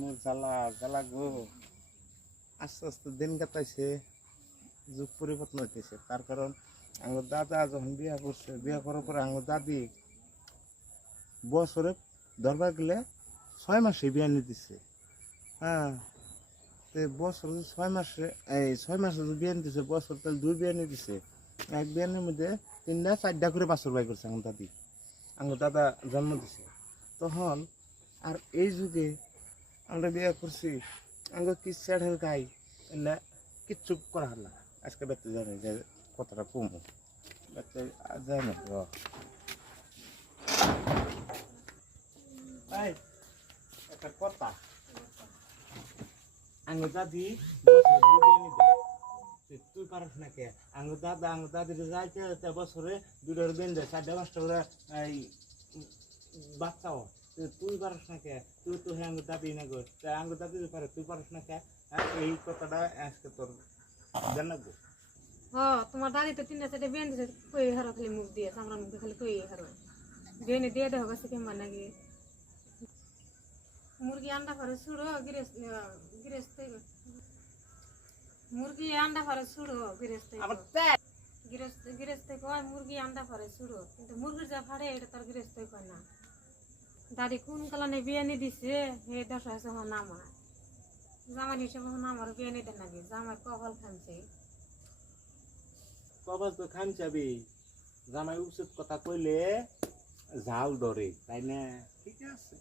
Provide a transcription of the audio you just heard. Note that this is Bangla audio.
মোর জ্বালা জ্বালা গো, আস্তে আস্তে দিন কাটাইছে, যুগ পরিবর্তন হইতেছে। তার কারণ আমার দাদা যখন বিয়া করছে, বিয়া করার পরে আমার দাদি বছরে দরবার গেলে 6 মাসে বিয়া নিয়ে দিচ্ছে। হ্যাঁ, বছর 6 মাসে, এই 6 মাসে যে বিয়া নিতেছে, বছর তাহলে 2 বিয়া নিয়ে দিচ্ছে। এক বিয়ানের মধ্যে 3টা 4টা করে বাছর বাই করছে আমার দাদি, আমার দাদা জন্ম দিছে তখন। আর এই যুগে আমরা বিয়ে করছি, আমরা কি ছেড়ে গাই না কিচ্ছু করা হল না। আজকে ব্যক্তি জানে যে কথাটা কমো, ব্যক্তি যায় না। একটা কথা, আঙ্গুর দাদি বছরে 2 বিয়ে নিবে, তুই পারস না কে? আঙ্গুর দাদির যাইতে বছরে 2টা বেন যায়, 4টা 5টা করে বাচ্চাও। তুই পারস না কে? তুই তো হ্যাঁ আঙ্গুর দাদি না গো, আঙ্গুর দাদি পারে, তুই পারস না কে? এই কথাটা আজকে তোর জানাবো। তোমার দাদি তো 3টা 4টা বিয়ে দিছে, কই হারো খালি মুখ দিয়ে, চামড়া মুখ দিয়ে খালি কই হারো বিয়ে দিয়ে দেখো গেছে কেমন নাকি। মুরগি আন্ডা করে ছুড়ো গৃহস্থ, মুরগি আন্ডা করে ছুড়ো গৃহস্থ, গৃহস্থ কয় মুরগি আন্ডা করে ছুড়ো, কিন্তু মুরগির যা ফাড়ে এটা তার গৃহস্থ কয় না। দাদি কোন কালানে বিয়ে নিয়ে দিছে হে দশা হয়েছে হন আমার জামাই হিসেবে হন আমার বিয়ে নিতে নাকি, জামাই কপাল খানছে। কবাল তো খান যাবি, জামাই উচিত কথা কইলে ঝাল ধরে, তাই না? ঠিক আছে।